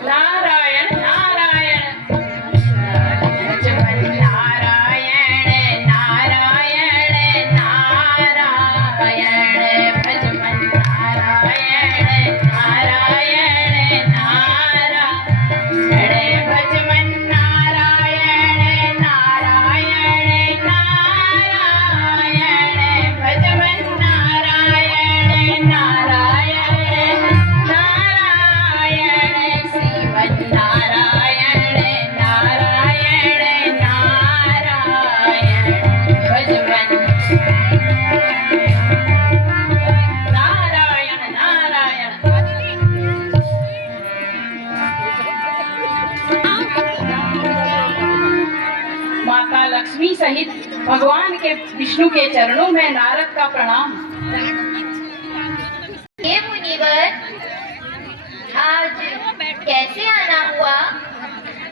नारायण नारायण लक्ष्मी सहित भगवान के विष्णु के चरणों में नारद का प्रणाम। हे मुनिवर, आज कैसे आना हुआ?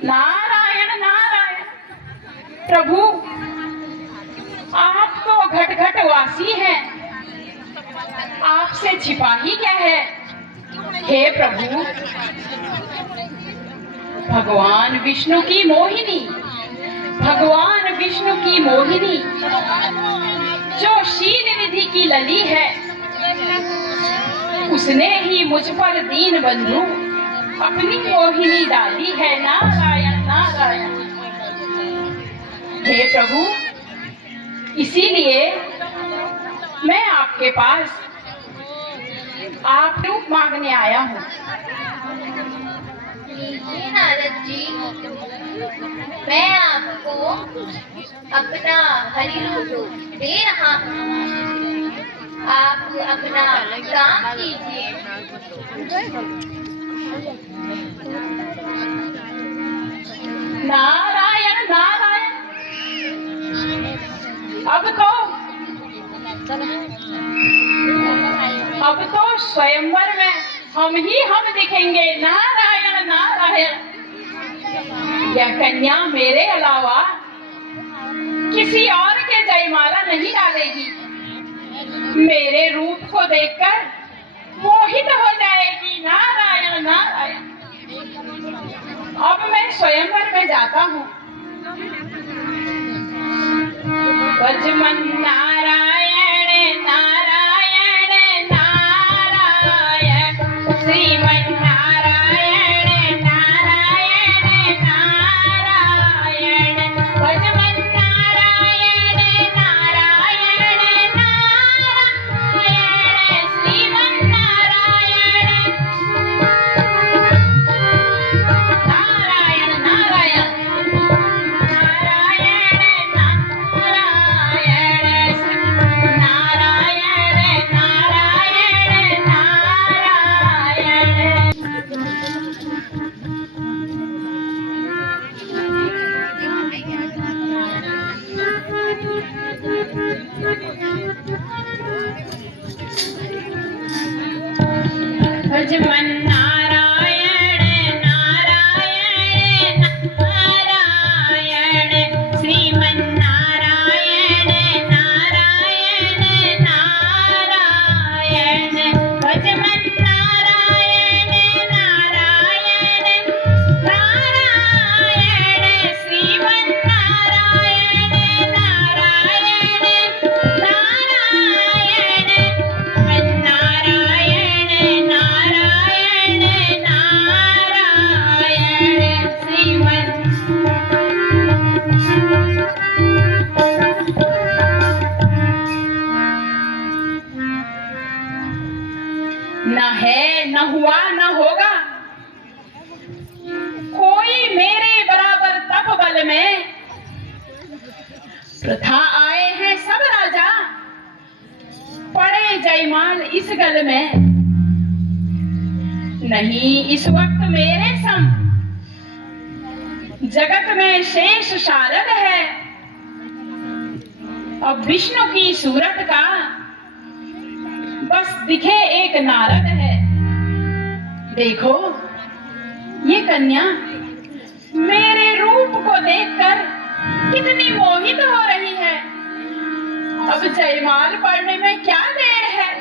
नारायण नारायण प्रभु, आप तो घट घट वासी हैं, आपसे छिपा ही क्या है? हे प्रभु, भगवान विष्णु की मोहिनी, भगवान विष्णु की मोहिनी जो शील निधि की लली है, उसने ही मुझ पर दीन बंधु अपनी मोहिनी डाली है। नारायण नारायण। हे प्रभु, इसीलिए मैं आपके पास आप रूप मांगने आया हूँ। नारद जी, मैं आपको अपना हरि रूप दे रहा हूँ, आप अपना काम कीजिए। नारायण नारायण। अब तो स्वयंवर में हम दिखेंगे। नारायण नारायण। यह कन्या मेरे अलावा किसी और के जयमाला नहीं डालेगी, मेरे रूप को देखकर मोहित हो जाएगी। नारायण नारायण। अब मैं स्वयंवर में जाता हूँ। भजमन नारायण नारायण नारायण, श्रीमन नारायण नारायण नारायण, भजमन नारायण नारायण नारायण, श्रीमन नारायण नारायण नारायण भजमन नारायण नारायण नारायण, श्रीमन नारायण नारायण नारायण, भजमन नारायण नारायण नारायण, श्रीमन नारायण नारायण नारायण, नारायण नारायण नारायण, श्रीमन। न है, न हुआ, न होगा कोई मेरे बराबर तप बल में। प्रथा आए हैं सब राजा, पड़े जयमाल इस गल में। नहीं इस वक्त मेरे संग जगत में शेष शारद है, अब विष्णु की सूरत का बस दिखे एक नारद है। देखो ये कन्या मेरे रूप रूप को देखकर कितनी मोहित हो रही है। अब जयमाल पढ़ने में क्या देर है।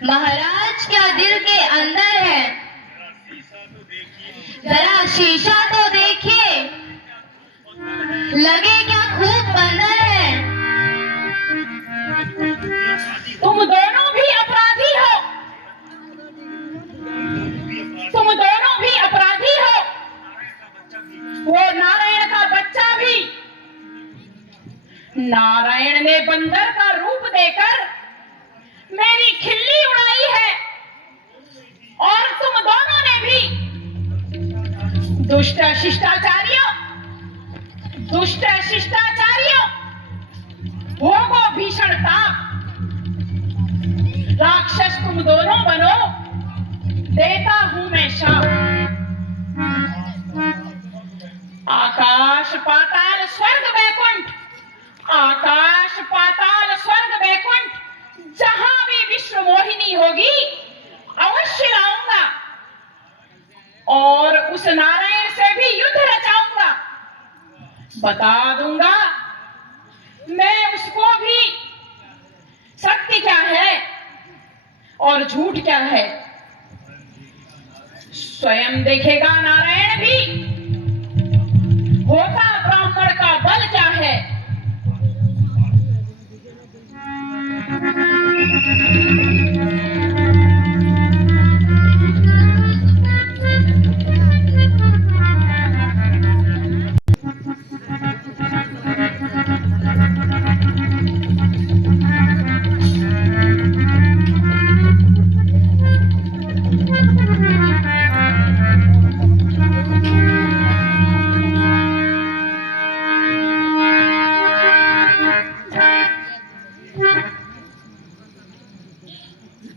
महाराज क्या दिल के अंदर है, जरा शीशा तो देखिए, लगे क्या खूब बंदर है। तुम दोनों भी अपराधी हो, तुम दोनों भी अपराधी हो। वो नारायण का बच्चा भी। नारायण ने बंदर का रूप देकर मेरी खिल्ली उड़ाई है, और तुम दोनों ने भी दुष्ट शिष्टाचारियों भोगो भीषण ताप। राक्षस तुम दोनों बनो, देता हूं मैं शाप। आकाश पाताल स्वर्ग वैकुंठ, आकाश पाताल स्वर्ग वैकुंठ, जहां भी विश्व मोहिनी होगी अवश्य लाऊंगा, और उस नारायण से भी युद्ध रचाऊंगा। बता दूंगा मैं उसको भी सत्य क्या है और झूठ क्या है। स्वयं देखेगा नारायण भी, होता ब्राह्मण का बल क्या है।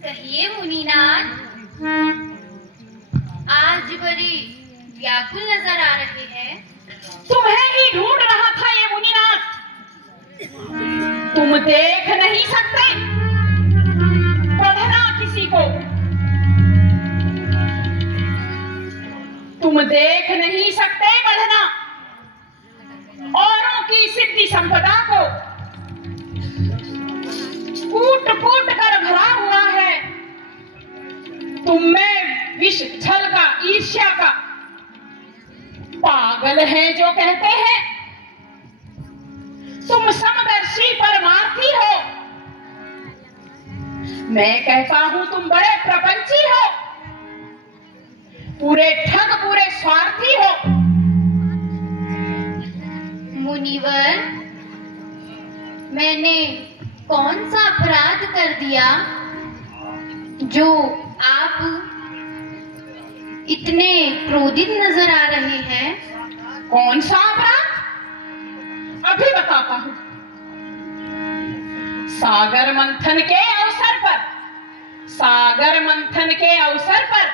कहिए मुनीनाथ, आज बड़ी व्याकुल नजर आ रहे हैं। तुम्हें ही ढूंढ रहा था ये मुनीनाथ। तुम देख नहीं सकते पढ़ना किसी को, तुम देख नहीं सकते बढ़ना औरों की सिद्धि संपदा को। कूट कूट कर भरा हुआ है तुम में विष, छल का, ईर्ष्या का। पागल है जो कहते हैं तुम समदर्शी परमार्थी हो। मैं कहता हूं तुम बड़े प्रपंची हो, पूरे ठग, पूरे स्वार्थी हो। मुनिवर, मैंने कौन सा अपराध कर दिया जो आप इतने क्रोधित नजर आ रहे हैं? कौन सा अपराध? अभी बताता हूं। सागर मंथन के अवसर पर, सागर मंथन के अवसर पर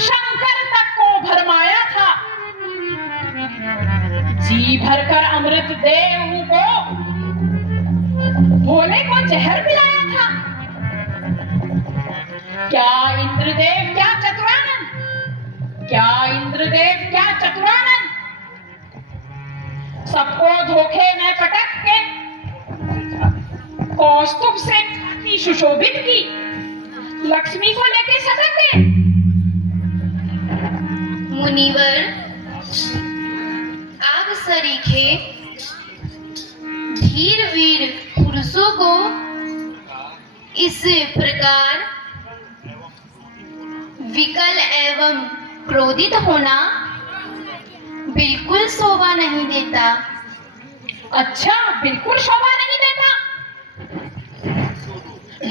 शंकर तक को भरमाया था। जी भरकर अमृत देव को, भोले को जहर पिलाया था। क्या इंद्रदेव, क्या चतुरानंद, क्या इंद्रदेव, क्या चतुरानन, सबको धोखे में पटक के कौस्तुभ से छाती सुशोभित की, लक्ष्मी को लेके सटक गए। मुनिवर, आप सरीखे धीर वीर पुरुषों को इस प्रकार विकल एवं क्रोधित होना बिल्कुल शोभा नहीं देता। अच्छा, बिल्कुल शोभा नहीं देता।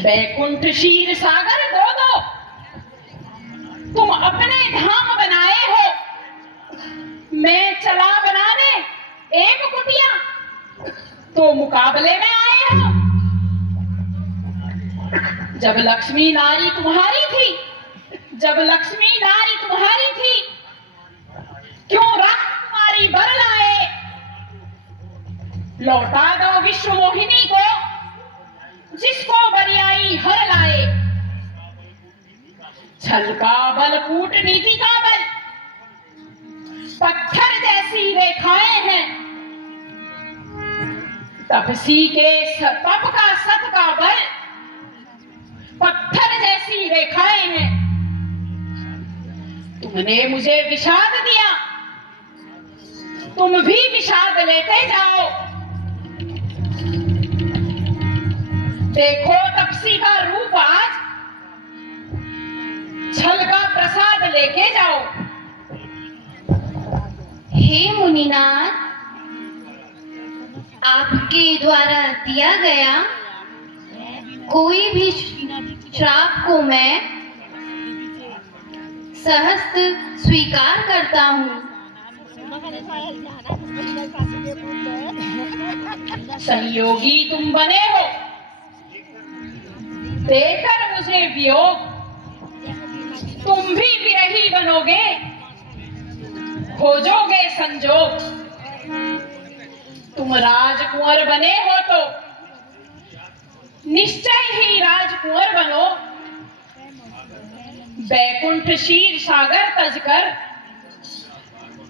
बैकुंठ क्षीर सागर दो दो तुम अपने धाम बनाए हो, मैं चला बनाने एक कुटिया, तो मुकाबले में आए हो। जब लक्ष्मी नारी तुम्हारी थी, जब लक्ष्मी नारी तुम्हारी थी, क्यों राजकुमारी बर लाए? लौटा दो विश्व मोहिनी को, जिसको बरियाई हर लाए। छल का बल, कूटनीति का बल, पत्थर जैसी रेखाएं हैं। तपसी के तप का सत का बल, पत्थर जैसी रेखाएं हैं। तुमने मुझे विषाद दिया, तुम भी विषाद लेते जाओ। देखो तपसी का रूप आज, छल का प्रसाद लेके जाओ। हे मुनिनाथ, आपके द्वारा दिया गया कोई भी श्राप को मैं सहस्त स्वीकार करता हूँ। संयोगी तुम बने हो, देकर मुझे वियोग, तुम भी विरही बनोगे, खोजोगे संजोग। तुम राजकुंवर बने हो तो निश्चय ही राजकुंवर बनो। बैकुंठ क्षीर सागर तजकर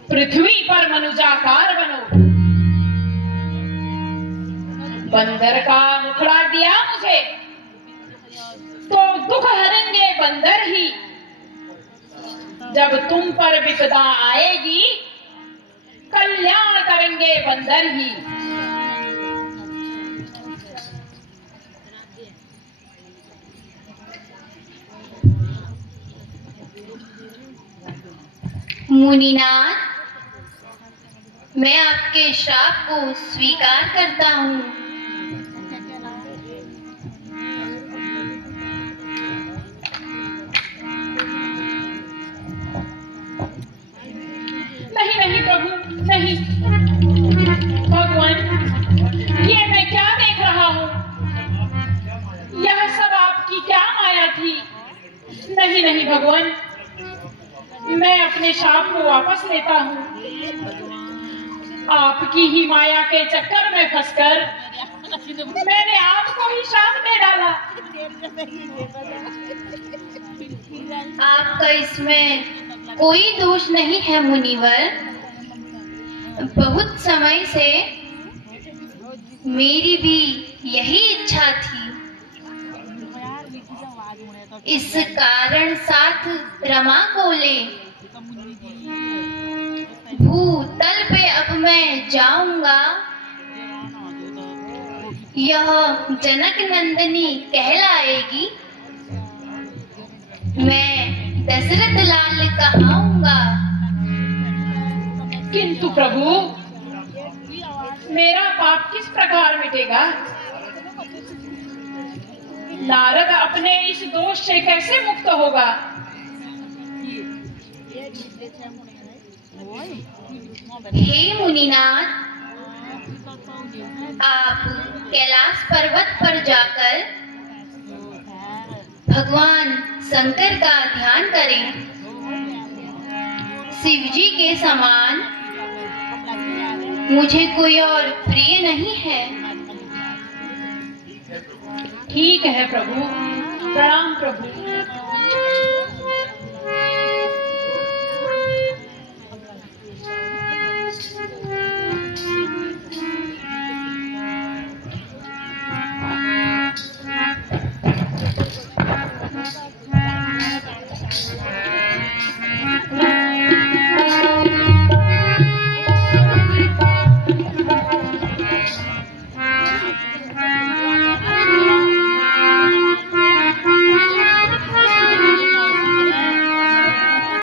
पृथ्वी पर मनुजाकार बनो। बंदर का मुखड़ा दिया मुझे, तो दुख हरेंगे बंदर ही। जब तुम पर विपदा आएगी, कल्याण करेंगे बंदर ही। मुनिनाथ, मैं आपके श्राप को स्वीकार करता हूँ। नहीं नहीं प्रभु, नहीं। भगवान, ये मैं क्या देख रहा हूँ? यह सब आपकी क्या माया थी? नहीं नहीं भगवान, मैं अपने शाप को वापस लेता हूँ। आपकी ही माया के चक्कर में फंसकर मैंने आपको ही शाप दे डाला। आपका इसमें कोई दोष नहीं है मुनिवर। बहुत समय से मेरी भी यही इच्छा थी। इस कारण साथ रमा को ले भूतल पे अब मैं जाऊंगा। यह जनक नंदिनी कहलाएगी। मैं दशरथ लाल कहाऊंगा। किंतु प्रभु, मेरा पाप किस प्रकार मिटेगा? नारद अपने इस दोष से कैसे मुक्त होगा? हे मुनिनाथ, आप कैलाश पर्वत पर जाकर भगवान शंकर का ध्यान करें। शिव जी के समान मुझे कोई और प्रिय नहीं है। ठीक है प्रभु, प्रणाम प्रभु।